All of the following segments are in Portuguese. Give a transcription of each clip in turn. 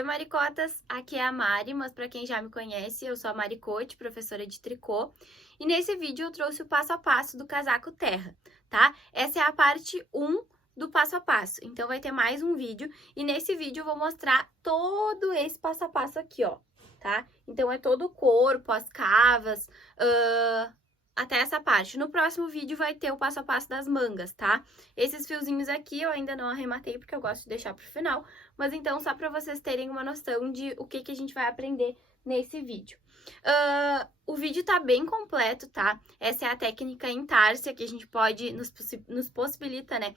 Oi, maricotas! Aqui é a Mari, mas para quem já me conhece, eu sou a Maricote, professora de tricô. E nesse vídeo eu trouxe o passo a passo do casaco terra, tá? Essa é a parte 1 do passo a passo. Então vai ter mais um vídeo e nesse vídeo eu vou mostrar todo esse passo a passo aqui, ó, tá? Então é todo o corpo, as cavas, até essa parte. No próximo vídeo vai ter o passo a passo das mangas, tá? Esses fiozinhos aqui eu ainda não arrematei porque eu gosto de deixar pro final, mas então só para vocês terem uma noção de o que a gente vai aprender nesse vídeo. O vídeo tá bem completo, tá? Essa é a técnica intársia que a gente pode, nos possibilita, né,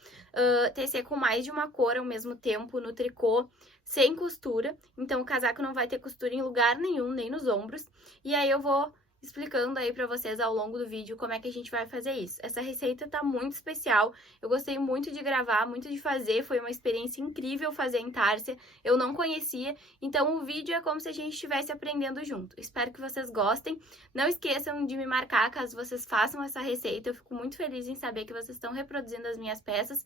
tecer com mais de uma cor ao mesmo tempo no tricô, sem costura. Então o casaco não vai ter costura em lugar nenhum, nem nos ombros. E aí eu vou explicando aí pra vocês ao longo do vídeo como é que a gente vai fazer isso. Essa receita tá muito especial, eu gostei muito de gravar, muito de fazer, foi uma experiência incrível fazer em Tárcia, eu não conhecia, então o vídeo é como se a gente estivesse aprendendo junto. Espero que vocês gostem, não esqueçam de me marcar caso vocês façam essa receita, eu fico muito feliz em saber que vocês estão reproduzindo as minhas peças.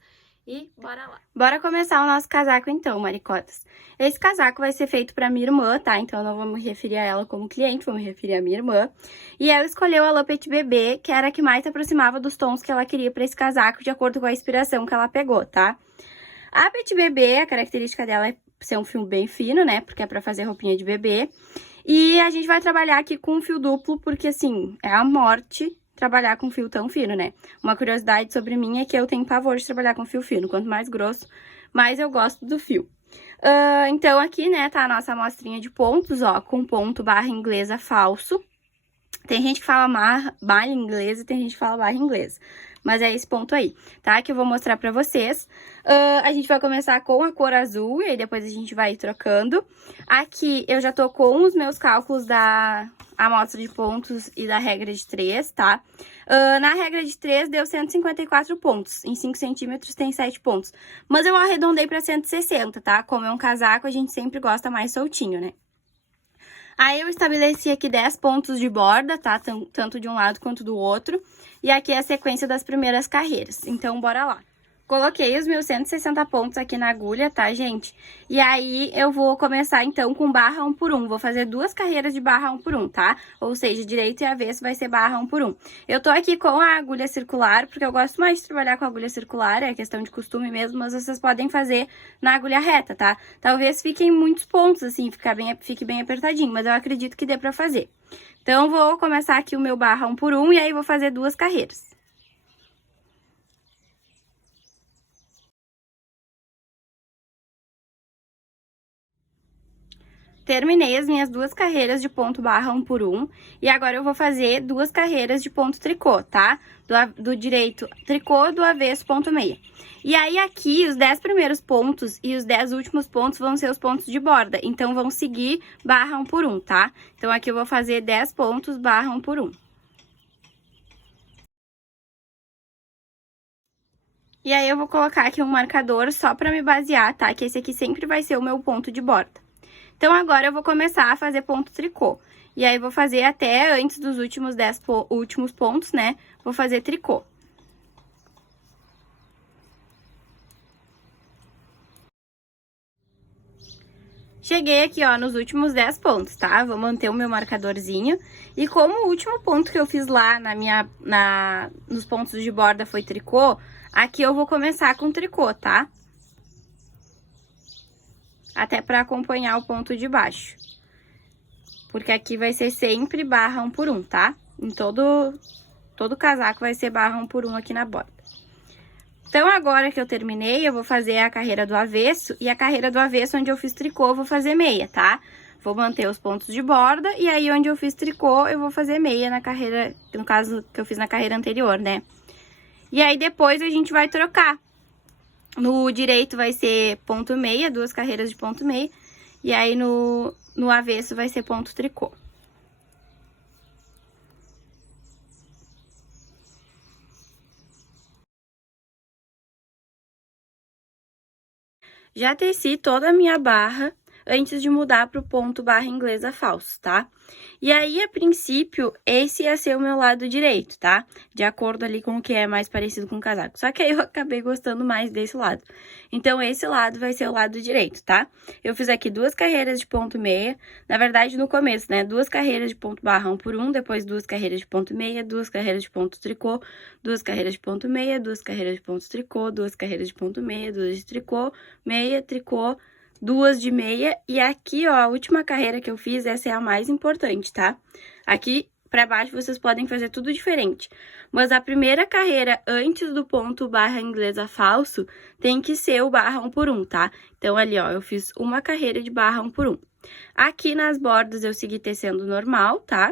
E bora lá. Bora começar o nosso casaco então, maricotas. Esse casaco vai ser feito pra minha irmã, tá? Então eu não vou me referir a ela como cliente, vou me referir à minha irmã. E ela escolheu a lã Petit Bébé, que era a que mais se aproximava dos tons que ela queria pra esse casaco, de acordo com a inspiração que ela pegou, tá? A Petit Bébé, a característica dela é ser um fio bem fino, né? Porque é pra fazer roupinha de bebê. E a gente vai trabalhar aqui com um fio duplo, porque assim, é a morte trabalhar com fio tão fino, né? Uma curiosidade sobre mim é que eu tenho pavor de trabalhar com fio fino. Quanto mais grosso, mais eu gosto do fio. Então, aqui, né, tá a nossa amostrinha de pontos, ó, com ponto barra inglesa falso. Tem gente que fala malha inglesa e tem gente que fala barra inglesa. Mas é esse ponto aí, tá? Que eu vou mostrar pra vocês. A gente vai começar com a cor azul e aí depois a gente vai trocando. Aqui eu já tô com os meus cálculos da amostra de pontos e da regra de 3, tá? Na regra de 3 deu 154 pontos. Em 5 centímetros tem 7 pontos. Mas eu arredondei pra 160, tá? Como é um casaco, a gente sempre gosta mais soltinho, né? Aí eu estabeleci aqui 10 pontos de borda, tá? Tanto de um lado quanto do outro. E aqui é a sequência das primeiras carreiras. Então, bora lá. Coloquei os meus 160 pontos aqui na agulha, tá, gente? E aí, eu vou começar, então, com barra 1 por 1. Vou fazer 2 carreiras de barra 1 por 1, tá? Ou seja, direito e avesso vai ser barra 1 por 1. Eu tô aqui com a agulha circular, porque eu gosto mais de trabalhar com a agulha circular, é questão de costume mesmo, mas vocês podem fazer na agulha reta, tá? Talvez fiquem muitos pontos, assim, fique bem apertadinho, mas eu acredito que dê pra fazer. Então, vou começar aqui o meu barra 1 por 1 e aí vou fazer 2 carreiras. Terminei as minhas 2 carreiras de ponto barra 1 por 1 e agora eu vou fazer 2 carreiras de ponto tricô, tá? Do direito tricô, do avesso ponto meia. E aí aqui os 10 primeiros pontos e os 10 últimos pontos vão ser os pontos de borda, então vão seguir barra 1 por 1, tá? Então aqui eu vou fazer 10 pontos barra 1 por 1. E aí eu vou colocar aqui um marcador só pra me basear, tá? Que esse aqui sempre vai ser o meu ponto de borda. Então, agora eu vou começar a fazer ponto tricô. E aí, vou fazer até antes dos últimos 10 últimos pontos, né? Vou fazer tricô. Cheguei aqui, ó, nos últimos 10 pontos, tá? Vou manter o meu marcadorzinho. E como o último ponto que eu fiz lá nos pontos de borda foi tricô, aqui eu vou começar com tricô, tá? Até pra acompanhar o ponto de baixo. Porque aqui vai ser sempre barra 1 por 1, tá? Em todo casaco vai ser barra 1 por 1 aqui na borda. Então, agora que eu terminei, eu vou fazer a carreira do avesso. E a carreira do avesso, onde eu fiz tricô, eu vou fazer meia, tá? Vou manter os pontos de borda. E aí, onde eu fiz tricô, eu vou fazer meia na carreira, no caso que eu fiz na carreira anterior, né? E aí, depois a gente vai trocar. No direito vai ser ponto meia, 2 carreiras de ponto meia. E aí, no avesso vai ser ponto tricô. Já teci toda a minha barra. antes de mudar pro ponto barra inglesa falso, tá? E aí, a princípio, esse ia ser o meu lado direito, tá? De acordo ali com o que é mais parecido com o casaco. Só que aí eu acabei gostando mais desse lado. Então, esse lado vai ser o lado direito, tá? Eu fiz aqui 2 carreiras de ponto meia. Na verdade, no começo, né? 2 carreiras de ponto barra 1 por 1, depois 2 carreiras de ponto meia, 2 carreiras de ponto tricô, 2 carreiras de ponto meia, 2 carreiras de ponto tricô, 2 carreiras de ponto meia, 2 de tricô, meia, tricô, 2 de meia, e aqui, ó, a última carreira que eu fiz, essa é a mais importante, tá? Aqui pra baixo vocês podem fazer tudo diferente, mas a primeira carreira antes do ponto barra inglesa falso tem que ser o barra 1 por 1, tá? Então, ali, ó, eu fiz uma carreira de barra 1 por 1. Aqui nas bordas eu segui tecendo normal, tá?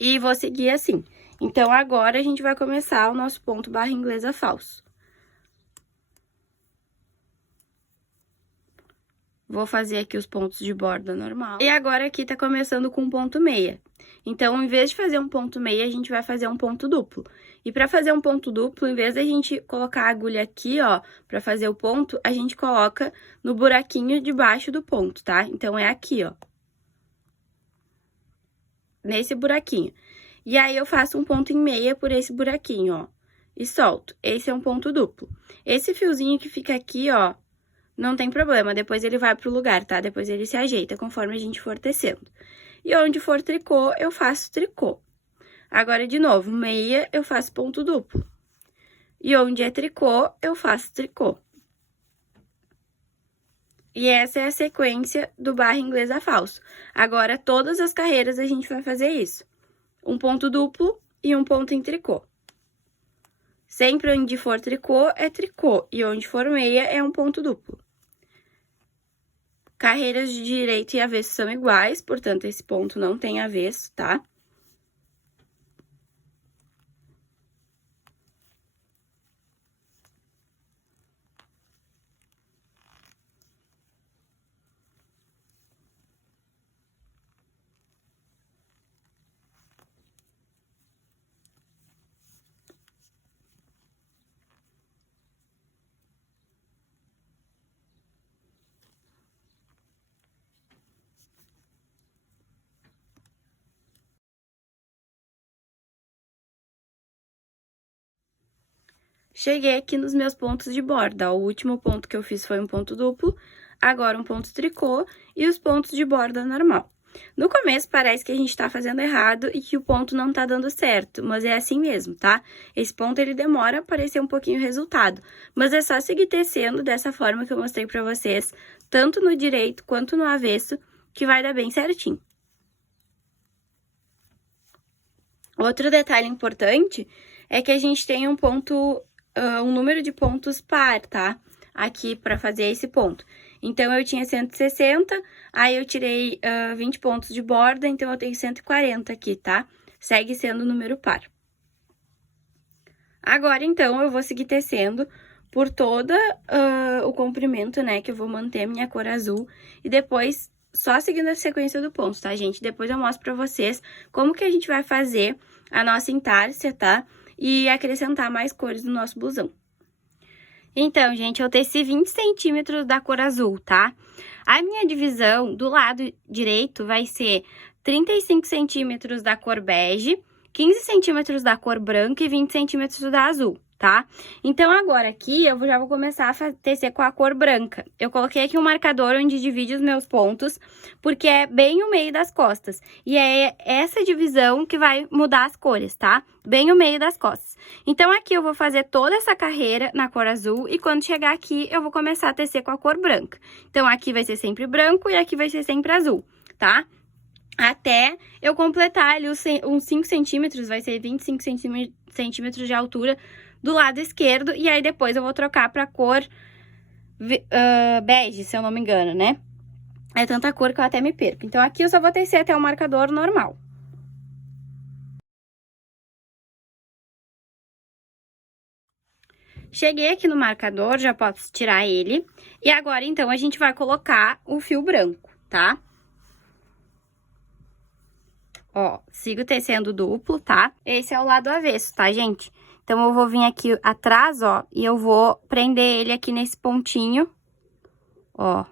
E vou seguir assim. Então, agora a gente vai começar o nosso ponto barra inglesa falso. Vou fazer aqui os pontos de borda normal. E agora aqui tá começando com ponto meia. Então, em vez de fazer um ponto meia, a gente vai fazer um ponto duplo. E pra fazer um ponto duplo, em vez da gente colocar a agulha aqui, ó, pra fazer o ponto, a gente coloca no buraquinho de baixo do ponto, tá? Então, é aqui, ó. Nesse buraquinho. E aí, eu faço um ponto em meia por esse buraquinho, ó. E solto. Esse é um ponto duplo. Esse fiozinho que fica aqui, ó, não tem problema, depois ele vai pro lugar, tá? Depois ele se ajeita conforme a gente for tecendo. E onde for tricô, eu faço tricô. Agora, de novo, meia, eu faço ponto duplo. E onde é tricô, eu faço tricô. E essa é a sequência do barra inglesa falso. Agora, todas as carreiras a gente vai fazer isso. Um ponto duplo e um ponto em tricô. Sempre onde for tricô, é tricô. E onde for meia, é um ponto duplo. Carreiras de direito e avesso são iguais, portanto, esse ponto não tem avesso, tá? Cheguei aqui nos meus pontos de borda, ó, o último ponto que eu fiz foi um ponto duplo, agora um ponto tricô e os pontos de borda normal. No começo parece que a gente tá fazendo errado e que o ponto não tá dando certo, mas é assim mesmo, tá? Esse ponto ele demora a aparecer um pouquinho o resultado, mas é só seguir tecendo dessa forma que eu mostrei pra vocês, tanto no direito quanto no avesso, que vai dar bem certinho. Outro detalhe importante é que a gente tem um ponto, um número de pontos par, tá? Aqui pra fazer esse ponto. Então, eu tinha 160, aí eu tirei 20 pontos de borda, então eu tenho 140 aqui, tá? Segue sendo número par. Agora, então, eu vou seguir tecendo por todo o comprimento, né? Que eu vou manter a minha cor azul. E depois, só seguindo a sequência do ponto, tá, gente? Depois eu mostro pra vocês como que a gente vai fazer a nossa intárcia, tá? E acrescentar mais cores no nosso blusão. Então, gente, eu teci 20 centímetros da cor azul, tá? A minha divisão do lado direito vai ser 35 centímetros da cor bege, 15 centímetros da cor branca e 20 centímetros da azul, tá? Então, agora aqui, eu já vou começar a tecer com a cor branca. Eu coloquei aqui um marcador onde divide os meus pontos, porque é bem o meio das costas. E é essa divisão que vai mudar as cores, tá? Bem o meio das costas. Então, aqui eu vou fazer toda essa carreira na cor azul e quando chegar aqui, eu vou começar a tecer com a cor branca. Então, aqui vai ser sempre branco e aqui vai ser sempre azul, tá? Até eu completar ali uns 5 centímetros, vai ser 25 centímetros de altura do lado esquerdo. E aí, depois eu vou trocar pra cor bege, se eu não me engano, né? É tanta cor que eu até me perco. Então, aqui eu só vou tecer até o marcador normal. Cheguei aqui no marcador, já posso tirar ele. E agora, então, a gente vai colocar o fio branco, tá? Ó, sigo tecendo duplo, tá? Esse é o lado avesso, tá, gente? Então, eu vou vir aqui atrás, ó, e eu vou prender ele aqui nesse pontinho, ó,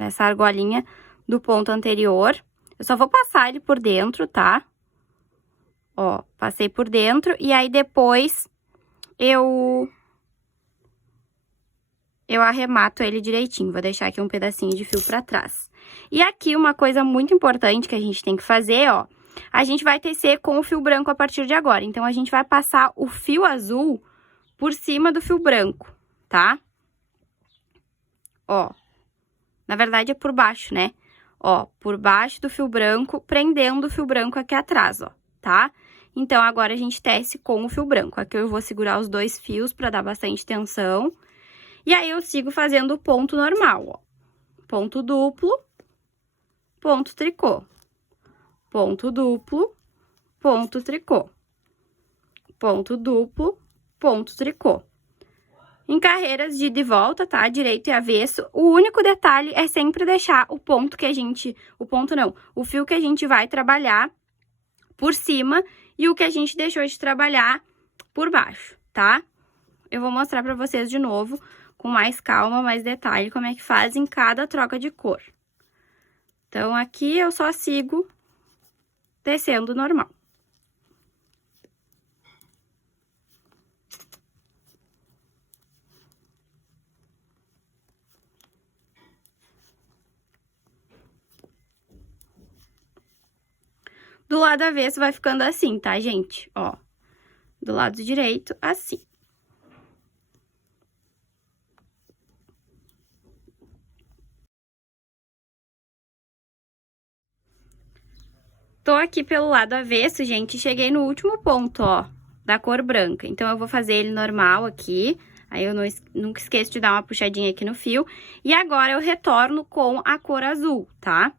nessa argolinha do ponto anterior. Eu só vou passar ele por dentro, tá? Ó, passei por dentro e aí depois eu arremato ele direitinho. Vou deixar aqui um pedacinho de fio pra trás. E aqui uma coisa muito importante que a gente tem que fazer, ó. A gente vai tecer com o fio branco a partir de agora. Então, a gente vai passar o fio azul por cima do fio branco, tá? Ó, na verdade é por baixo, né? Ó, por baixo do fio branco, prendendo o fio branco aqui atrás, ó, tá? Então, agora a gente tece com o fio branco. Aqui eu vou segurar os dois fios pra dar bastante tensão. E aí, eu sigo fazendo o ponto normal, ó. Ponto duplo, ponto tricô. Ponto duplo, ponto tricô. Ponto duplo, ponto tricô. Em carreiras de ida e volta, tá? Direito e avesso. O único detalhe é sempre deixar o ponto que a gente... O ponto não, o fio que a gente vai trabalhar por cima e o que a gente deixou de trabalhar por baixo, tá? Eu vou mostrar pra vocês de novo, com mais calma, mais detalhe, como é que faz em cada troca de cor. Então, aqui eu só sigo tecendo normal. Do lado avesso vai ficando assim, tá, gente? Ó, do lado direito, assim. Tô aqui pelo lado avesso, gente, cheguei no último ponto, ó, da cor branca. Então, eu vou fazer ele normal aqui, aí eu nunca esqueço de dar uma puxadinha aqui no fio. E agora, eu retorno com a cor azul, tá?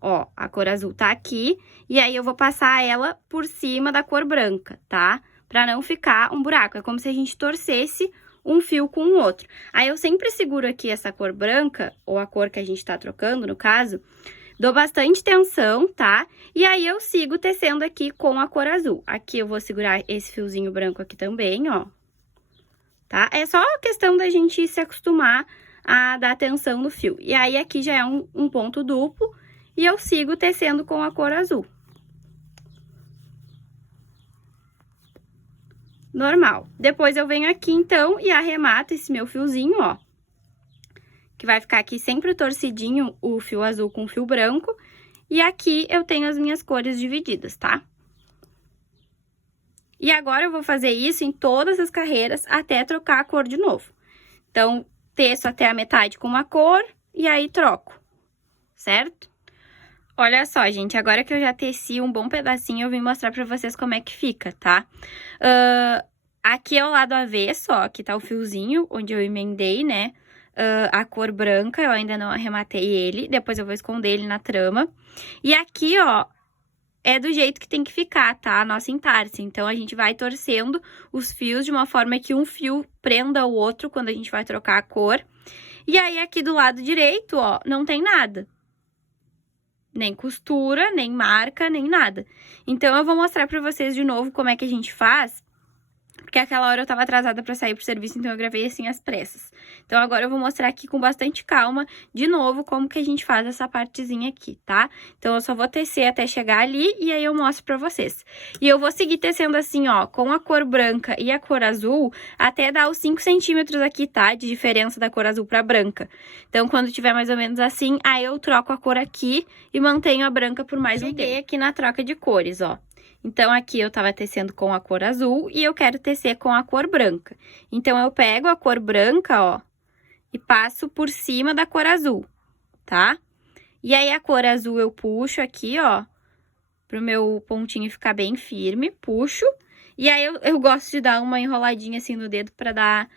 Ó, a cor azul tá aqui, e aí eu vou passar ela por cima da cor branca, tá? Pra não ficar um buraco, é como se a gente torcesse um fio com o outro. Aí, eu sempre seguro aqui essa cor branca, ou a cor que a gente tá trocando, no caso... Dou bastante tensão, tá? E aí, eu sigo tecendo aqui com a cor azul. Aqui, eu vou segurar esse fiozinho branco aqui também, ó. Tá? É só questão da gente se acostumar a dar tensão no fio. E aí, aqui já é um ponto duplo e eu sigo tecendo com a cor azul. Normal. Depois, eu venho aqui, então, e arremato esse meu fiozinho, ó. Que vai ficar aqui sempre torcidinho o fio azul com o fio branco. E aqui eu tenho as minhas cores divididas, tá? E agora eu vou fazer isso em todas as carreiras até trocar a cor de novo. Então, teço até a metade com uma cor e aí troco, certo? Olha só, gente, agora que eu já teci um bom pedacinho, eu vim mostrar pra vocês como é que fica, tá? Aqui é o lado avesso, ó, aqui tá o fiozinho onde eu emendei, né? A cor branca, eu ainda não arrematei ele, depois eu vou esconder ele na trama. E aqui, ó, é do jeito que tem que ficar, tá? A nossa entarse. Então, a gente vai torcendo os fios de uma forma que um fio prenda o outro quando a gente vai trocar a cor. E aí, aqui do lado direito, ó, não tem nada. Nem costura, nem marca, nem nada. Então, eu vou mostrar pra vocês de novo como é que a gente faz. Porque aquela hora eu tava atrasada pra sair pro serviço, então eu gravei assim às pressas. Então, agora eu vou mostrar aqui com bastante calma, de novo, como que a gente faz essa partezinha aqui, tá? Então, eu só vou tecer até chegar ali e aí eu mostro pra vocês. E eu vou seguir tecendo assim, ó, com a cor branca e a cor azul, até dar os 5 centímetros aqui, tá? De diferença da cor azul pra branca. Então, quando tiver mais ou menos assim, aí eu troco a cor aqui e mantenho a branca por mais um tempo. Cheguei aqui na troca de cores, ó. Então, aqui eu tava tecendo com a cor azul e eu quero tecer com a cor branca. Então, eu pego a cor branca, ó, e passo por cima da cor azul, tá? E aí, a cor azul eu puxo aqui, ó, pro meu pontinho ficar bem firme, puxo. E aí, eu gosto de dar uma enroladinha assim no dedo pra dar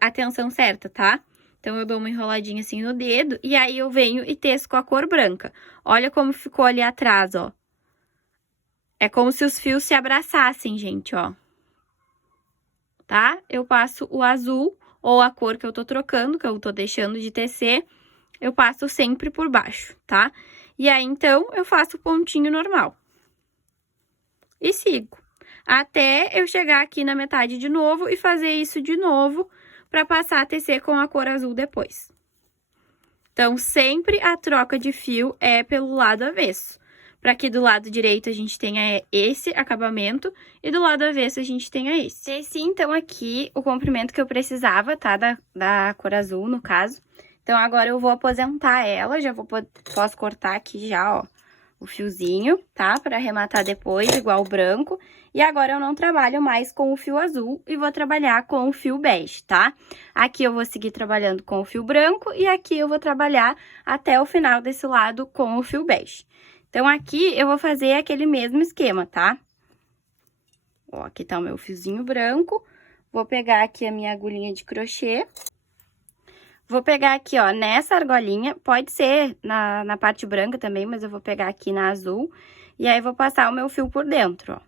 a tensão certa, tá? Então, eu dou uma enroladinha assim no dedo e aí eu venho e teço com a cor branca. Olha como ficou ali atrás, ó. É como se os fios se abraçassem, gente, ó. Tá? Eu passo o azul, ou a cor que eu tô trocando, que eu tô deixando de tecer, eu passo sempre por baixo, tá? E aí, então, eu faço o pontinho normal. E sigo. Até eu chegar aqui na metade de novo e fazer isso de novo, pra passar a tecer com a cor azul depois. Então, sempre a troca de fio é pelo lado avesso. Para aqui do lado direito a gente tenha esse acabamento e do lado avesso a gente tenha esse. Esse, então, aqui o comprimento que eu precisava, tá? Da cor azul, no caso. Então, agora eu vou aposentar ela, posso cortar aqui já, ó, o fiozinho, tá? Para arrematar depois, igual o branco. E agora eu não trabalho mais com o fio azul e vou trabalhar com o fio bege, tá? Aqui eu vou seguir trabalhando com o fio branco e aqui eu vou trabalhar até o final desse lado com o fio bege. Então, aqui eu vou fazer aquele mesmo esquema, tá? Ó, aqui tá o meu fiozinho branco. Vou pegar aqui a minha agulhinha de crochê. Vou pegar aqui, ó, nessa argolinha, pode ser na parte branca também, mas eu vou pegar aqui na azul. E aí, vou passar o meu fio por dentro, ó.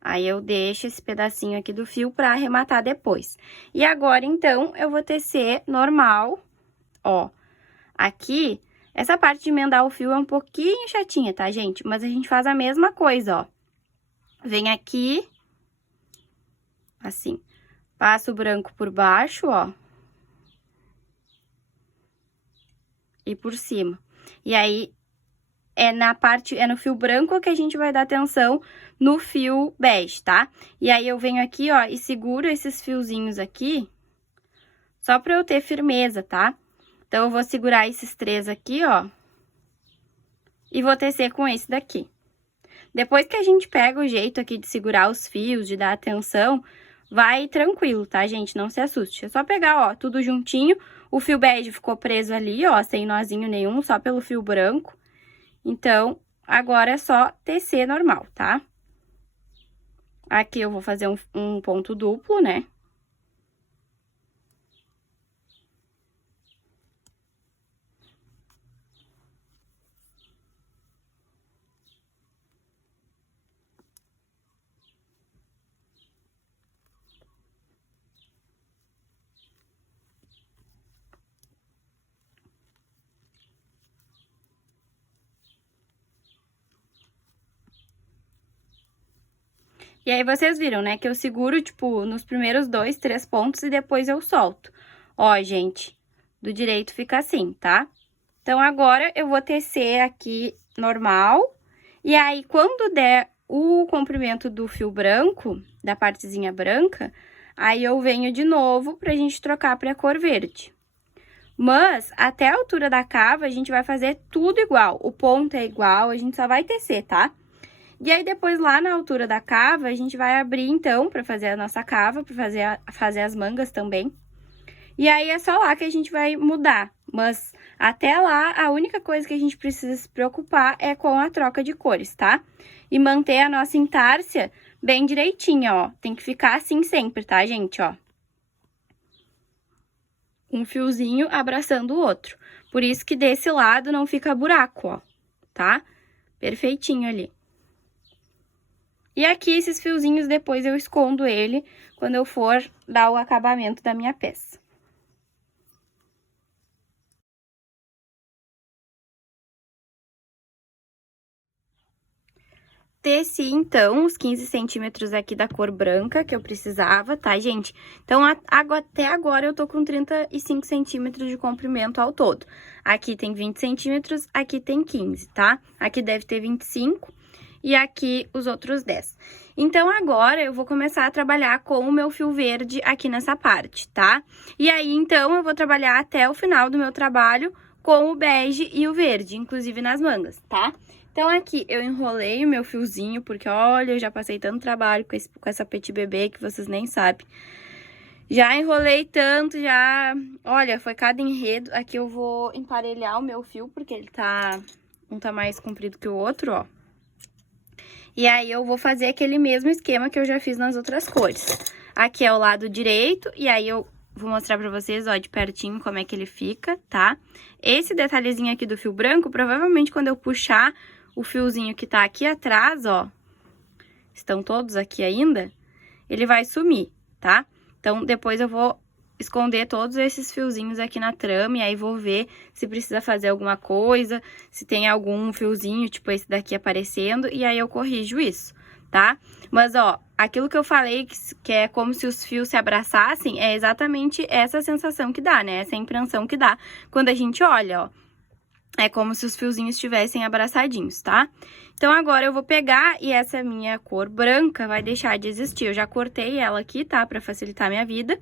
Aí, eu deixo esse pedacinho aqui do fio pra arrematar depois. E agora, então, eu vou tecer normal, ó. Aqui, essa parte de emendar o fio é um pouquinho chatinha, tá, gente? Mas a gente faz a mesma coisa, ó. Vem aqui, assim, passa o branco por baixo, ó. E por cima. E aí, é no fio branco que a gente vai dar atenção no fio bege, tá? E aí, eu venho aqui, ó, e seguro esses fiozinhos aqui, só pra eu ter firmeza, tá? Então, eu vou segurar esses 3 aqui, ó, e vou tecer com esse daqui. Depois que a gente pega o jeito aqui de segurar os fios, de dar atenção, vai tranquilo, tá, gente? Não se assuste. É só pegar, ó, tudo juntinho. O fio bege ficou preso ali, ó, sem nozinho nenhum, só pelo fio branco. Então, agora é só tecer normal, tá? Aqui eu vou fazer um ponto duplo, né? E aí, vocês viram, né, que eu seguro, tipo, nos primeiros 2, 3 pontos e depois eu solto. Ó, gente, do direito fica assim, tá? Então, agora, eu vou tecer aqui normal. E aí, quando der o comprimento do fio branco, da partezinha branca, aí eu venho de novo pra gente trocar pra cor verde. Mas, até a altura da cava, a gente vai fazer tudo igual. O ponto é igual, a gente só vai tecer, tá? E aí, depois, lá na altura da cava, a gente vai abrir, então, pra fazer a nossa cava, pra fazer as mangas também. E aí, é só lá que a gente vai mudar. Mas, até lá, a única coisa que a gente precisa se preocupar é com a troca de cores, tá? E manter a nossa intárcia bem direitinha, ó. Tem que ficar assim sempre, tá, gente, ó? Um fiozinho abraçando o outro. Por isso que desse lado não fica buraco, ó, tá? Perfeitinho ali. E aqui, esses fiozinhos, depois eu escondo ele quando eu for dar o acabamento da minha peça. Teci, então, os 15 centímetros aqui da cor branca que eu precisava, tá, gente? Então, até agora eu tô com 35 centímetros de comprimento ao todo. Aqui tem 20 centímetros, aqui tem 15, tá? Aqui deve ter 25 e aqui os outros 10. Então, agora eu vou começar a trabalhar com o meu fio verde aqui nessa parte, tá? E aí, então, eu vou trabalhar até o final do meu trabalho com o bege e o verde, inclusive nas mangas, tá? Então, aqui eu enrolei o meu fiozinho, porque, olha, eu já passei tanto trabalho com essa Petit Bebê que vocês nem sabem. Já enrolei tanto, olha, foi cada enredo. Aqui eu vou emparelhar o meu fio, porque ele um tá mais comprido que o outro, ó. E aí, eu vou fazer aquele mesmo esquema que eu já fiz nas outras cores. Aqui é o lado direito, e aí eu vou mostrar pra vocês, ó, de pertinho como é que ele fica, tá? Esse detalhezinho aqui do fio branco, provavelmente quando eu puxar o fiozinho que tá aqui atrás, ó, estão todos aqui ainda, ele vai sumir, tá? Então, depois eu vou esconder todos esses fiozinhos aqui na trama, e aí vou ver se precisa fazer alguma coisa, se tem algum fiozinho, tipo esse daqui aparecendo, e aí eu corrijo isso, tá? Mas, ó, aquilo que eu falei, que é como se os fios se abraçassem, é exatamente essa sensação que dá, né? Essa impressão que dá quando a gente olha, ó. É como se os fiozinhos estivessem abraçadinhos, tá? Então, agora eu vou pegar e essa minha cor branca vai deixar de existir. Eu já cortei ela aqui, tá? Pra facilitar a minha vida.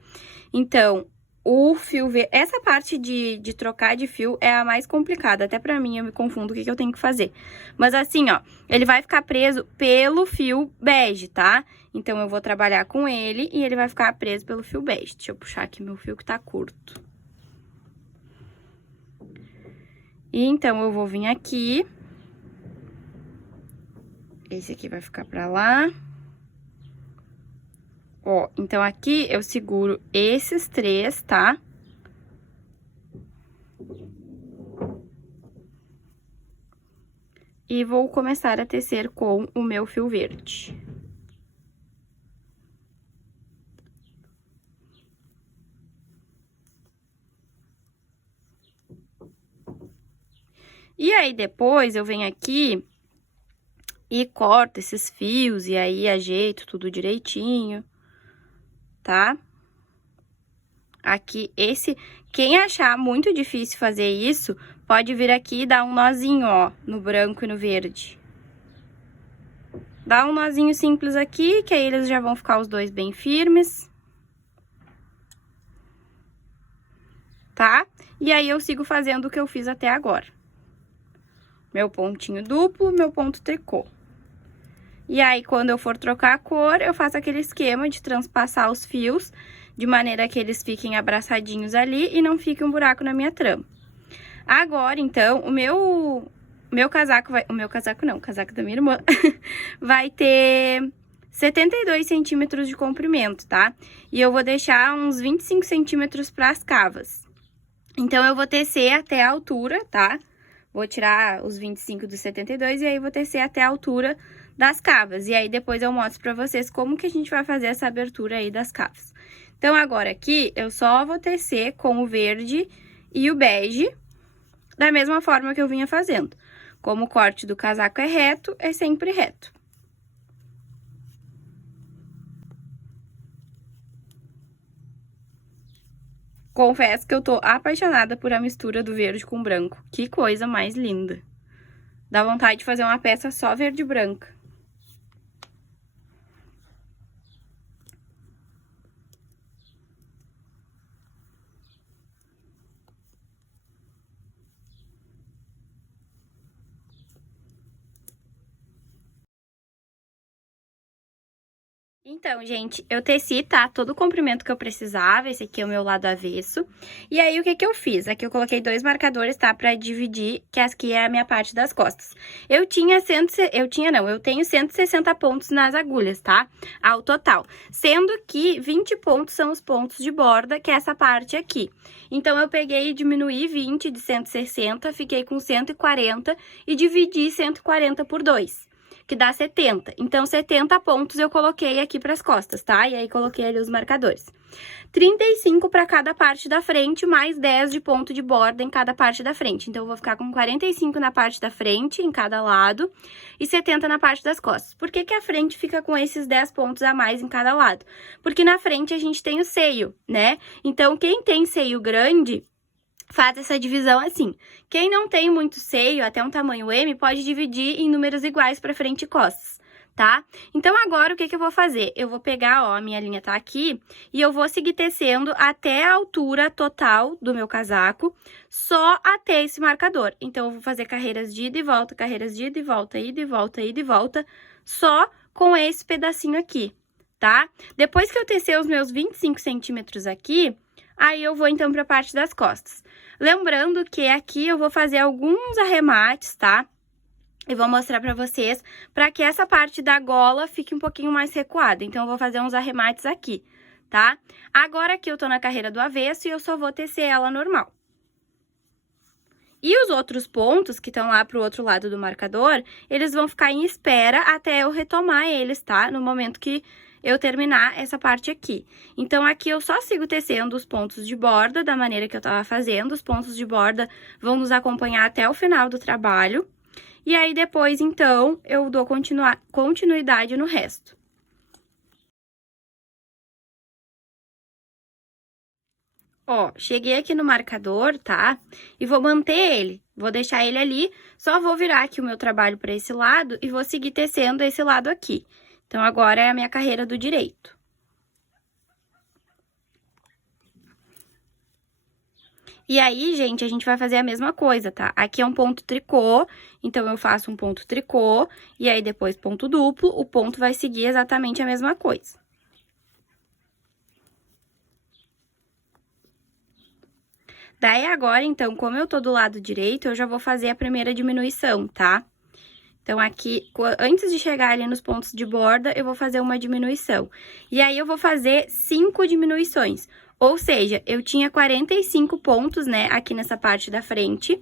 Então, o fio verde... Essa parte de trocar de fio é a mais complicada. Até pra mim, eu me confundo o que eu tenho que fazer. Mas assim, ó, ele vai ficar preso pelo fio bege, tá? Então, eu vou trabalhar com ele e ele vai ficar preso pelo fio bege. Deixa eu puxar aqui meu fio que tá curto. E então, eu vou vir aqui. Esse aqui vai ficar pra lá. Ó, então aqui eu seguro esses 3, tá? E vou começar a tecer com o meu fio verde. E aí, depois, eu venho aqui e corto esses fios, e aí ajeito tudo direitinho, tá? Aqui, quem achar muito difícil fazer isso, pode vir aqui e dar um nozinho, ó, no branco e no verde. Dá um nozinho simples aqui, que aí eles já vão ficar os dois bem firmes. Tá? E aí, eu sigo fazendo o que eu fiz até agora. Meu pontinho duplo, meu ponto tricô. E aí, quando eu for trocar a cor, eu faço aquele esquema de transpassar os fios, de maneira que eles fiquem abraçadinhos ali e não fique um buraco na minha trama. Agora, então, o meu casaco vai... O meu casaco não, o casaco da minha irmã vai ter 72 centímetros de comprimento, tá? E eu vou deixar uns 25 centímetros para as cavas. Então, eu vou tecer até a altura, tá? Vou tirar os 25 dos 72 e aí vou tecer até a altura das cavas. E aí, depois eu mostro pra vocês como que a gente vai fazer essa abertura aí das cavas. Então, agora aqui, eu só vou tecer com o verde e o bege, da mesma forma que eu vinha fazendo. Como o corte do casaco é reto, é sempre reto. Confesso que eu tô apaixonada por a mistura do verde com branco. Que coisa mais linda. Dá vontade de fazer uma peça só verde e branca. Então, gente, eu teci, tá? Todo o comprimento que eu precisava, esse aqui é o meu lado avesso. E aí, o que que eu fiz? Aqui eu coloquei 2 marcadores, tá? Pra dividir, que aqui é a minha parte das costas. Eu tenho 160 pontos nas agulhas, tá? Ao total. Sendo que 20 pontos são os pontos de borda, que é essa parte aqui. Então, eu peguei e diminuí 20 de 160, fiquei com 140 e dividi 140 por 2. Que dá 70. Então, 70 pontos eu coloquei aqui pras costas, tá? E aí, coloquei ali os marcadores. 35 para cada parte da frente, mais 10 de ponto de borda em cada parte da frente. Então, eu vou ficar com 45 na parte da frente, em cada lado, e 70 na parte das costas. Por que que a frente fica com esses 10 pontos a mais em cada lado? Porque na frente a gente tem o seio, né? Então, quem tem seio grande... faz essa divisão assim. Quem não tem muito seio, até um tamanho M, pode dividir em números iguais para frente e costas, tá? Então, agora, o que que eu vou fazer? Eu vou pegar, ó, a minha linha tá aqui, e eu vou seguir tecendo até a altura total do meu casaco, só até esse marcador. Então, eu vou fazer carreiras de ida e volta, carreiras de ida e volta, ida e volta, ida e volta, só com esse pedacinho aqui, tá? Depois que eu tecer os meus 25 centímetros aqui... aí eu vou, então, para a parte das costas. Lembrando que aqui eu vou fazer alguns arremates, tá? E vou mostrar para vocês, para que essa parte da gola fique um pouquinho mais recuada. Então, eu vou fazer uns arremates aqui, tá? Agora, aqui eu tô na carreira do avesso e eu só vou tecer ela normal. E os outros pontos que estão lá pro outro lado do marcador, eles vão ficar em espera até eu retomar eles, tá? No momento que... eu terminar essa parte aqui. Então, aqui eu só sigo tecendo os pontos de borda da maneira que eu tava fazendo. Os pontos de borda vão nos acompanhar até o final do trabalho. E aí, depois, então, eu dou continuidade no resto. Ó, cheguei aqui no marcador, tá? E vou manter ele, vou deixar ele ali, só vou virar aqui o meu trabalho para esse lado e vou seguir tecendo esse lado aqui. Então, agora é a minha carreira do direito. E aí, gente, a gente vai fazer a mesma coisa, tá? Aqui é um ponto tricô, então eu faço um ponto tricô, e aí depois ponto duplo, o ponto vai seguir exatamente a mesma coisa. Daí, agora, então, como eu tô do lado direito, eu já vou fazer a primeira diminuição, tá? Então, aqui, antes de chegar ali nos pontos de borda, eu vou fazer uma diminuição. E aí, eu vou fazer 5 diminuições. Ou seja, eu tinha 45 pontos, né, aqui nessa parte da frente.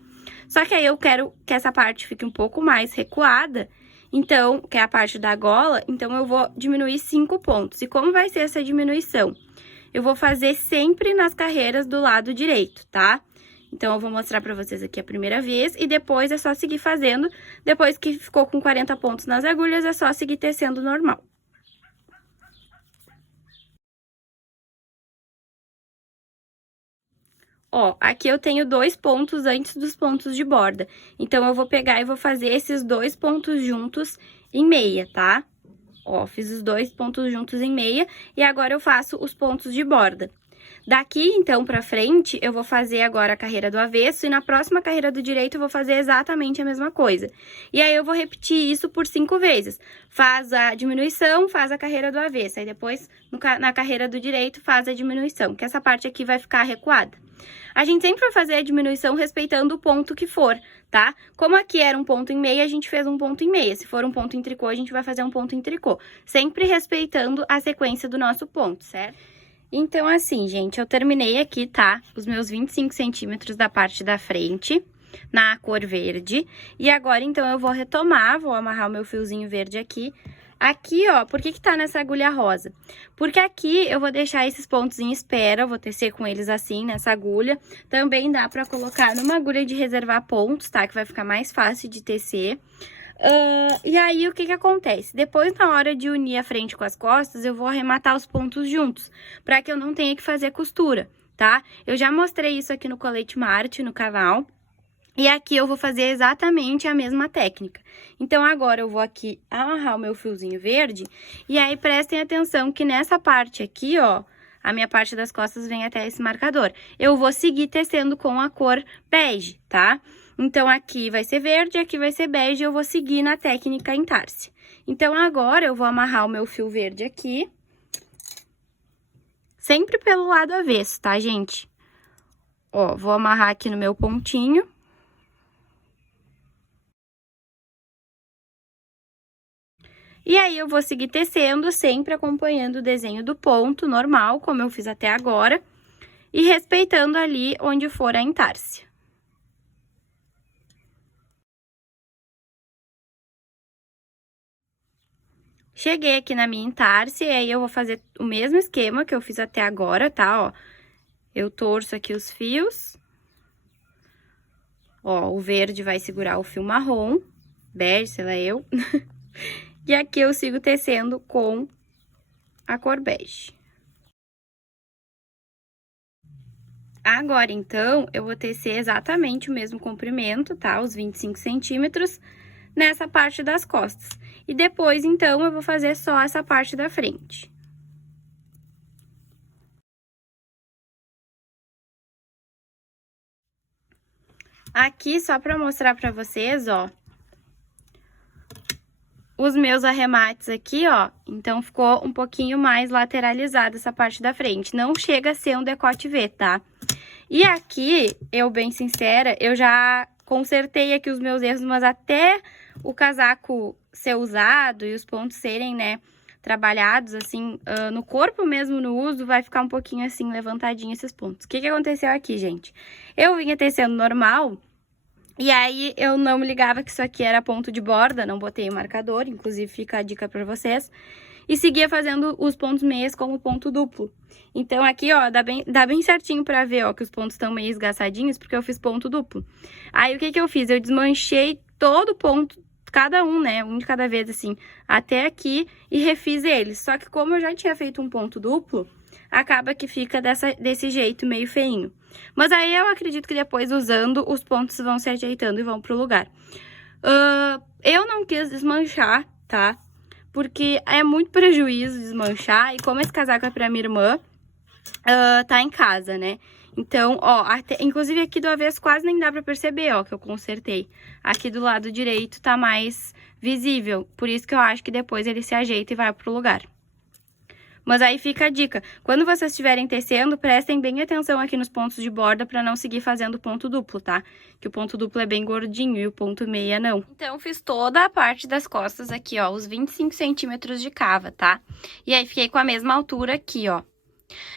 Só que aí, eu quero que essa parte fique um pouco mais recuada. Então, que é a parte da gola, então, eu vou diminuir 5 pontos. E como vai ser essa diminuição? Eu vou fazer sempre nas carreiras do lado direito, tá? Então, eu vou mostrar pra vocês aqui a primeira vez e depois é só seguir fazendo. Depois que ficou com 40 pontos nas agulhas, é só seguir tecendo normal. Ó, aqui eu tenho 2 pontos antes dos pontos de borda. Então, eu vou pegar e vou fazer esses 2 pontos juntos em meia, tá? Ó, fiz os 2 pontos juntos em meia e agora eu faço os pontos de borda. Daqui, então, pra frente, eu vou fazer agora a carreira do avesso e na próxima carreira do direito eu vou fazer exatamente a mesma coisa. E aí, eu vou repetir isso por 5 vezes. Faz a diminuição, faz a carreira do avesso. Aí, depois, na carreira do direito, faz a diminuição, que essa parte aqui vai ficar recuada. A gente sempre vai fazer a diminuição respeitando o ponto que for, tá? Como aqui era um ponto em meia, a gente fez um ponto em meia. Se for um ponto em tricô, a gente vai fazer um ponto em tricô. Sempre respeitando a sequência do nosso ponto, certo? Então, assim, gente, eu terminei aqui, tá? Os meus 25 centímetros da parte da frente, na cor verde. E agora, então, eu vou retomar, vou amarrar o meu fiozinho verde aqui. Aqui, ó, por que que tá nessa agulha rosa? Porque aqui eu vou deixar esses pontos em espera, vou tecer com eles assim, nessa agulha. Também dá pra colocar numa agulha de reservar pontos, tá? Que vai ficar mais fácil de tecer. E aí, o que que acontece? Depois, na hora de unir a frente com as costas, eu vou arrematar os pontos juntos, pra que eu não tenha que fazer costura, tá? Eu já mostrei isso aqui no Colete Marte, no canal. E aqui eu vou fazer exatamente a mesma técnica. Então, agora eu vou aqui amarrar o meu fiozinho verde. E aí, prestem atenção que nessa parte aqui, ó, a minha parte das costas vem até esse marcador. Eu vou seguir tecendo com a cor bege, tá? Então, aqui vai ser verde, aqui vai ser bege, eu vou seguir na técnica entarse. Então, agora eu vou amarrar o meu fio verde aqui. Sempre pelo lado avesso, tá, gente? Ó, vou amarrar aqui no meu pontinho. E aí, eu vou seguir tecendo, sempre acompanhando o desenho do ponto normal, como eu fiz até agora, e respeitando ali onde for a entarse. Cheguei aqui na minha entarse, e aí eu vou fazer o mesmo esquema que eu fiz até agora, tá? Ó, eu torço aqui os fios. Ó, o verde vai segurar o fio marrom, bege, sei lá eu. E aqui eu sigo tecendo com a cor bege. Agora, então, eu vou tecer exatamente o mesmo comprimento, tá? Os 25 centímetros nessa parte das costas. E depois, então, eu vou fazer só essa parte da frente. Aqui, só pra mostrar pra vocês, ó, os meus arremates aqui, ó, então ficou um pouquinho mais lateralizada essa parte da frente. Não chega a ser um decote V, tá? E aqui, eu bem sincera, eu já consertei aqui os meus erros, mas até o casaco ser usado e os pontos serem, né, trabalhados, assim, no corpo mesmo, no uso, vai ficar um pouquinho assim, levantadinho esses pontos. O que que aconteceu aqui, gente? Eu vinha tecendo normal. E aí, eu não me ligava que isso aqui era ponto de borda, não botei o marcador, inclusive fica a dica pra vocês. E seguia fazendo os pontos meias como ponto duplo. Então, aqui, ó, dá bem certinho pra ver, ó, que os pontos estão meio esgaçadinhos, porque eu fiz ponto duplo. Aí, o que que eu fiz? Eu desmanchei todo o ponto, cada um, né, um de cada vez, assim, até aqui e refiz eles. Só que como eu já tinha feito um ponto duplo, acaba que fica desse jeito, meio feinho. Mas aí eu acredito que depois, usando, os pontos vão se ajeitando e vão pro lugar. Eu não quis desmanchar, tá? Porque é muito prejuízo desmanchar. E como esse casaco é pra minha irmã, tá em casa, né? Então, ó, inclusive aqui do avesso quase nem dá pra perceber, ó, que eu consertei. Aqui do lado direito tá mais visível, por isso que eu acho que depois ele se ajeita e vai pro lugar. Mas aí fica a dica, quando vocês estiverem tecendo, prestem bem atenção aqui nos pontos de borda pra não seguir fazendo ponto duplo, tá? Que o ponto duplo é bem gordinho e o ponto meia não. Então, fiz toda a parte das costas aqui, ó, os 25 centímetros de cava, tá? E aí, fiquei com a mesma altura aqui, ó.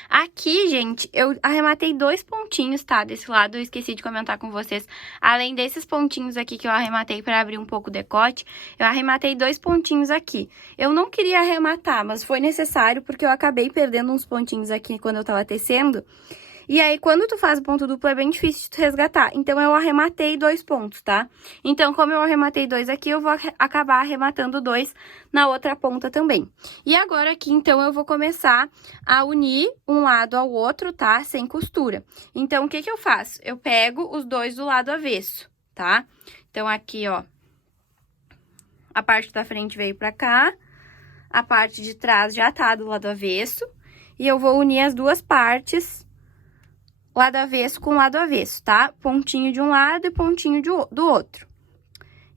Aqui, gente, eu arrematei 2 pontinhos, tá? Desse lado, eu esqueci de comentar com vocês. Além desses pontinhos aqui que eu arrematei pra abrir um pouco o decote, eu arrematei 2 pontinhos aqui. Eu não queria arrematar, mas foi necessário porque eu acabei perdendo uns pontinhos aqui quando eu tava tecendo. E aí, quando tu faz o ponto duplo, é bem difícil de tu resgatar. Então, eu arrematei 2 pontos, tá? Então, como eu arrematei 2 aqui, eu vou acabar arrematando 2 na outra ponta também. E agora aqui, então, eu vou começar a unir um lado ao outro, tá? Sem costura. Então, o que que eu faço? Eu pego os dois do lado avesso, tá? Então, aqui, ó, a parte da frente veio pra cá, a parte de trás já tá do lado avesso. E eu vou unir as duas partes lado avesso com lado avesso, tá? Pontinho de um lado e pontinho do outro.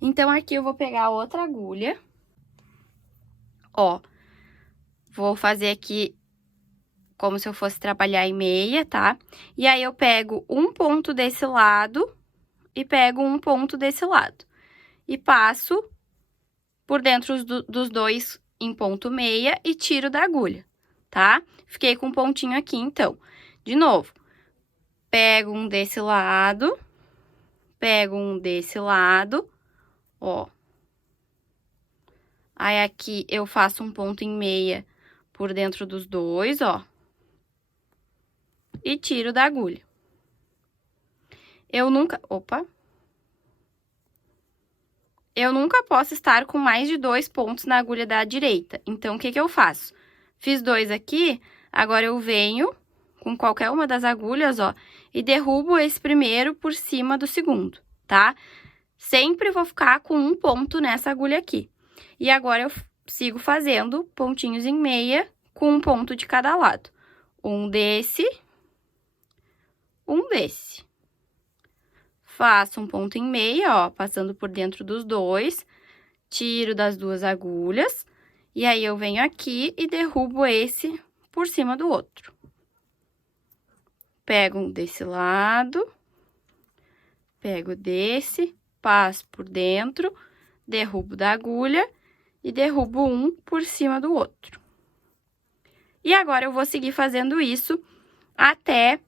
Então, aqui eu vou pegar outra agulha. Ó, vou fazer aqui como se eu fosse trabalhar em meia, tá? E aí, eu pego um ponto desse lado e pego um ponto desse lado. E passo por dentro dos dois em ponto meia e tiro da agulha, tá? Fiquei com um pontinho aqui, então. De novo. Pego um desse lado, pego um desse lado, ó. Aí, aqui, eu faço um ponto em meia por dentro dos dois, ó. E tiro da agulha. Eu nunca posso estar com mais de 2 pontos na agulha da direita. Então, o que que eu faço? Fiz 2 aqui, agora eu venho com qualquer uma das agulhas, ó, e derrubo esse primeiro por cima do segundo, tá? Sempre vou ficar com um ponto nessa agulha aqui. E agora, eu sigo fazendo pontinhos em meia com um ponto de cada lado. Um desse, um desse. Faço um ponto em meia, ó, passando por dentro dos dois, tiro das duas agulhas, e aí eu venho aqui e derrubo esse por cima do outro. Pego um desse lado, pego desse, passo por dentro, derrubo da agulha e derrubo um por cima do outro. E agora, eu vou seguir fazendo isso até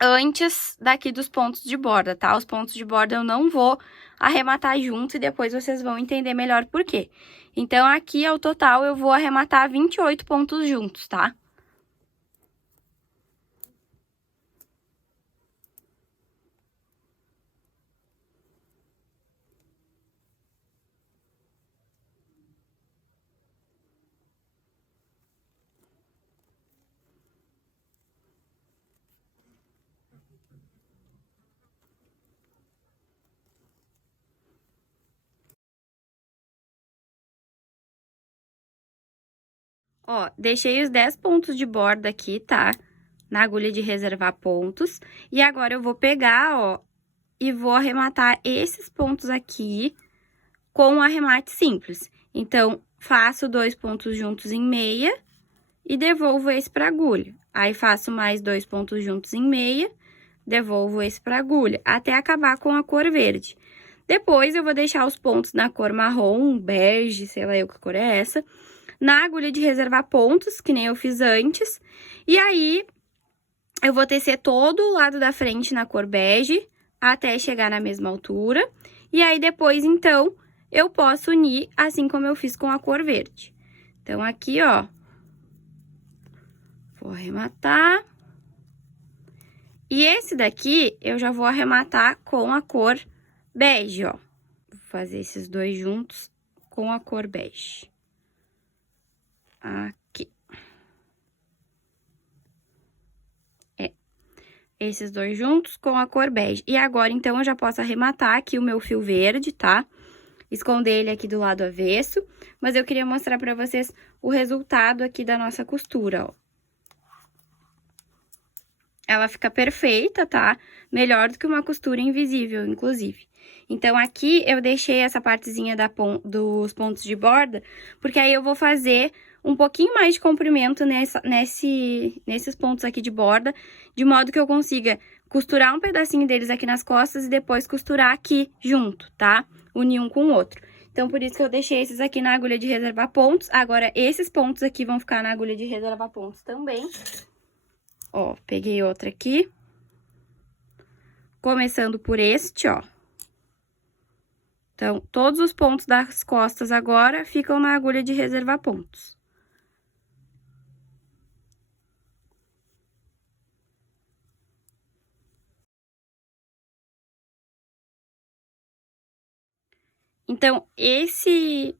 antes daqui dos pontos de borda, tá? Os pontos de borda eu não vou arrematar junto e depois vocês vão entender melhor por quê. Então, aqui, ao total, eu vou arrematar 28 pontos juntos, tá? Ó, deixei os 10 pontos de borda aqui, tá? Na agulha de reservar pontos. E agora, eu vou pegar, ó, e vou arrematar esses pontos aqui com um arremate simples. Então, faço 2 pontos juntos em meia e devolvo esse pra agulha. Aí, faço mais 2 pontos juntos em meia, devolvo esse pra agulha, até acabar com a cor verde. Depois, eu vou deixar os pontos na cor marrom, bege, sei lá eu que cor é essa, na agulha de reservar pontos, que nem eu fiz antes. E aí, eu vou tecer todo o lado da frente na cor bege, até chegar na mesma altura. E aí, depois, então, eu posso unir assim como eu fiz com a cor verde. Então, aqui, ó, vou arrematar. E esse daqui, eu já vou arrematar com a cor bege, ó. fazer esses dois juntos com a cor bege. Aqui. Esses dois juntos com a cor bege. E agora, então, eu já posso arrematar aqui o meu fio verde, tá? Esconder ele aqui do lado avesso. Mas eu queria mostrar pra vocês o resultado aqui da nossa costura, ó. Ela fica perfeita, tá? Melhor do que uma costura invisível, inclusive. Então, aqui eu deixei essa partezinha dos pontos de borda, porque aí eu vou fazer um pouquinho mais de comprimento nesses pontos aqui de borda, de modo que eu consiga costurar um pedacinho deles aqui nas costas e depois costurar aqui junto, tá? Unir um com o outro. Então, por isso que eu deixei esses aqui na agulha de reservar pontos. Agora, esses pontos aqui vão ficar na agulha de reservar pontos também. Ó, peguei outra aqui. Começando por este, ó. Então, todos os pontos das costas agora ficam na agulha de reservar pontos. Então, esse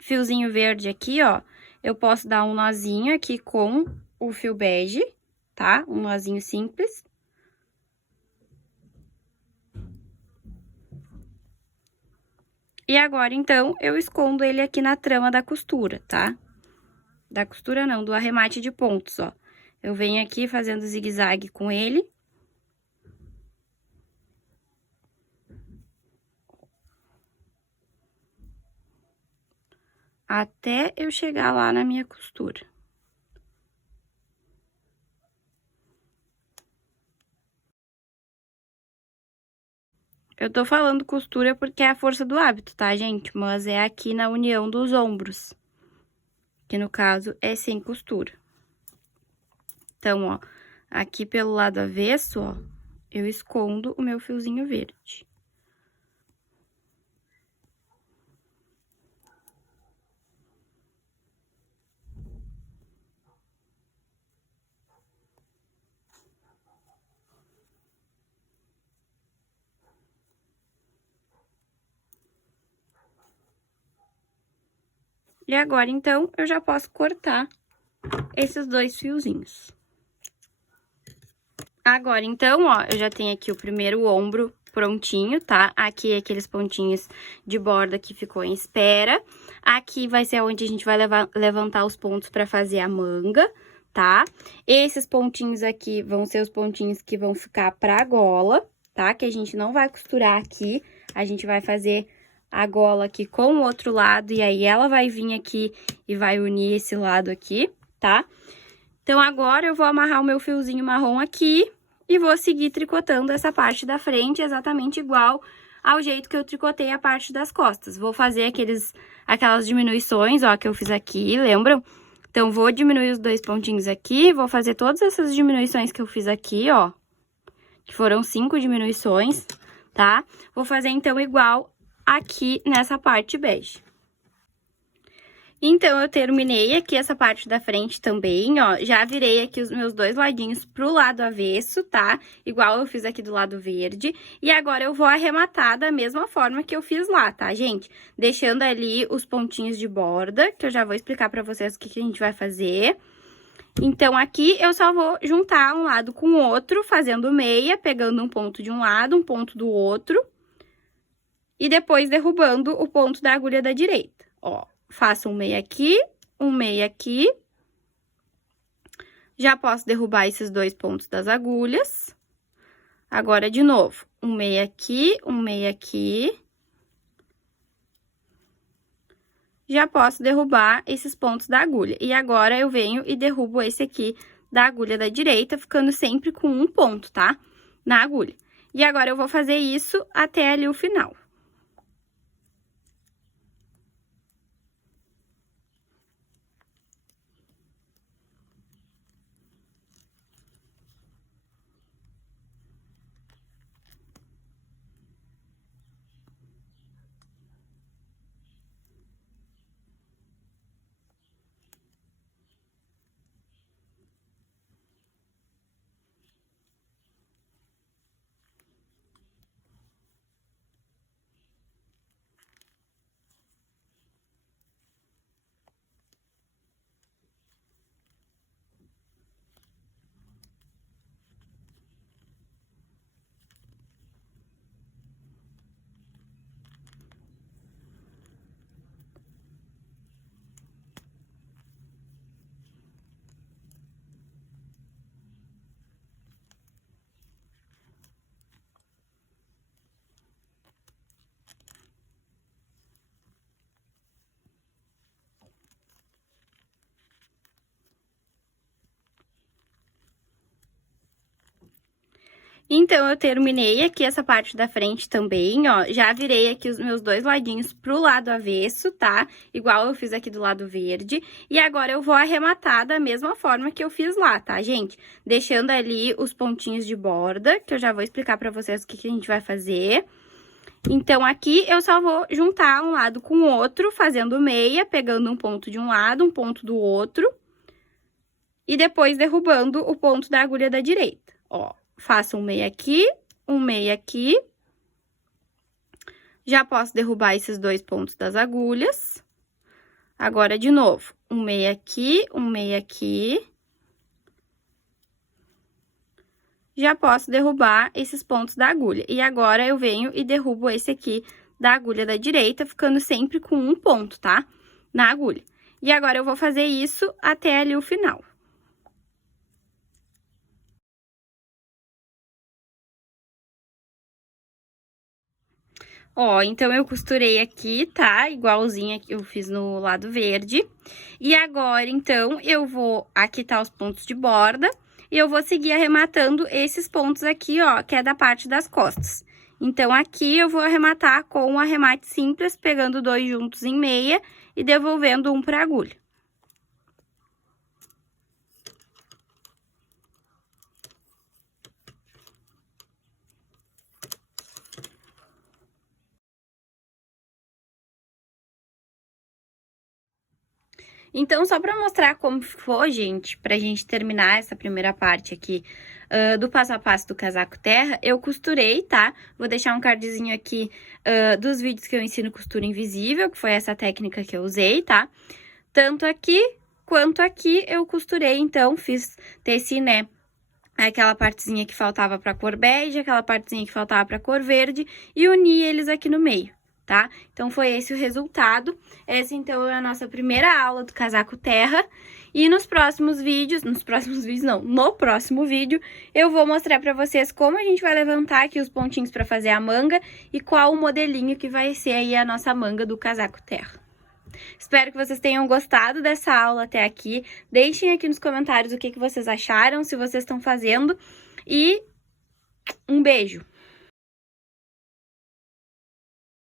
fiozinho verde aqui, ó, eu posso dar um nozinho aqui com o fio bege, tá? Um nozinho simples. E agora, então, eu escondo ele aqui na trama da costura, tá? Da costura não, do arremate de pontos, ó. Eu venho aqui fazendo zigue-zague com ele. Até eu chegar lá na minha costura. Eu tô falando costura porque é a força do hábito, tá, gente? Mas é aqui na união dos ombros, que no caso é sem costura. Então, ó, aqui pelo lado avesso, ó, eu escondo o meu fiozinho verde. E agora, então, eu já posso cortar esses dois fiozinhos. Agora, então, ó, eu já tenho aqui o primeiro ombro prontinho, tá? Aqui, aqueles pontinhos de borda que ficou em espera. Aqui vai ser onde a gente vai levantar os pontos pra fazer a manga, tá? Esses pontinhos aqui vão ser os pontinhos que vão ficar pra gola, tá? Que a gente não vai costurar aqui, a gente vai fazer a gola aqui com o outro lado, e aí ela vai vir aqui e vai unir esse lado aqui, tá? Então, agora eu vou amarrar o meu fiozinho marrom aqui e vou seguir tricotando essa parte da frente exatamente igual ao jeito que eu tricotei a parte das costas. Vou fazer aquelas diminuições, ó, que eu fiz aqui, lembram? Então, vou diminuir os dois pontinhos aqui, vou fazer todas essas diminuições que eu fiz aqui, ó, que foram 5 diminuições, tá? Vou fazer, então, igual aqui nessa parte bege. Então, eu terminei aqui essa parte da frente também, ó, já virei aqui os meus dois ladinhos pro lado avesso, tá? Igual eu fiz aqui do lado verde. E agora, eu vou arrematar da mesma forma que eu fiz lá, tá, gente? Deixando ali os pontinhos de borda, que eu já vou explicar pra vocês o que a gente vai fazer. Então, aqui, eu só vou juntar um lado com o outro, fazendo meia, pegando um ponto de um lado, um ponto do outro. E depois, derrubando o ponto da agulha da direita, ó. Faço um meia aqui, um meia aqui. Já posso derrubar esses dois pontos das agulhas. Agora, de novo, um meia aqui, um meia aqui. Já posso derrubar esses pontos da agulha. E agora, eu venho e derrubo esse aqui da agulha da direita, ficando sempre com um ponto, tá? Na agulha. E agora, eu vou fazer isso até ali o final. Então, eu terminei aqui essa parte da frente também, ó, já virei aqui os meus dois ladinhos pro lado avesso, tá? Igual eu fiz aqui do lado verde. E agora eu vou arrematar da mesma forma que eu fiz lá, tá, gente? Deixando ali os pontinhos de borda, que eu já vou explicar pra vocês o que que a gente vai fazer. Então, aqui eu só vou juntar um lado com o outro, fazendo meia, pegando um ponto de um lado, um ponto do outro. E depois derrubando o ponto da agulha da direita, ó. Faço um meia aqui, um meia aqui. Já posso derrubar esses dois pontos das agulhas. Agora, de novo, um meia aqui, um meia aqui. Já posso derrubar esses pontos da agulha. E agora, eu venho e derrubo esse aqui da agulha da direita, ficando sempre com um ponto, tá? Na agulha. E agora, eu vou fazer isso até ali o final. Ó, então, eu costurei aqui, tá? Igualzinho que eu fiz no lado verde. E agora, então, eu vou aquitar os pontos de borda e eu vou seguir arrematando esses pontos aqui, ó, que é da parte das costas. Então, aqui eu vou arrematar com um arremate simples, pegando dois juntos em meia e devolvendo um pra agulha. Então, só pra mostrar como ficou, gente, pra gente terminar essa primeira parte aqui do passo a passo do casaco terra, eu costurei, tá? Vou deixar um cardzinho aqui dos vídeos que eu ensino costura invisível, que foi essa técnica que eu usei, tá? Tanto aqui quanto aqui eu costurei, então, teci, né? Aquela partezinha que faltava pra cor bege, aquela partezinha que faltava pra cor verde e uni eles aqui no meio. Tá? Então, foi esse o resultado. Essa, então, é a nossa primeira aula do casaco terra. E no próximo vídeo, eu vou mostrar pra vocês como a gente vai levantar aqui os pontinhos pra fazer a manga e qual o modelinho que vai ser aí a nossa manga do casaco terra. Espero que vocês tenham gostado dessa aula até aqui. Deixem aqui nos comentários o que vocês acharam, se vocês estão fazendo. E um beijo!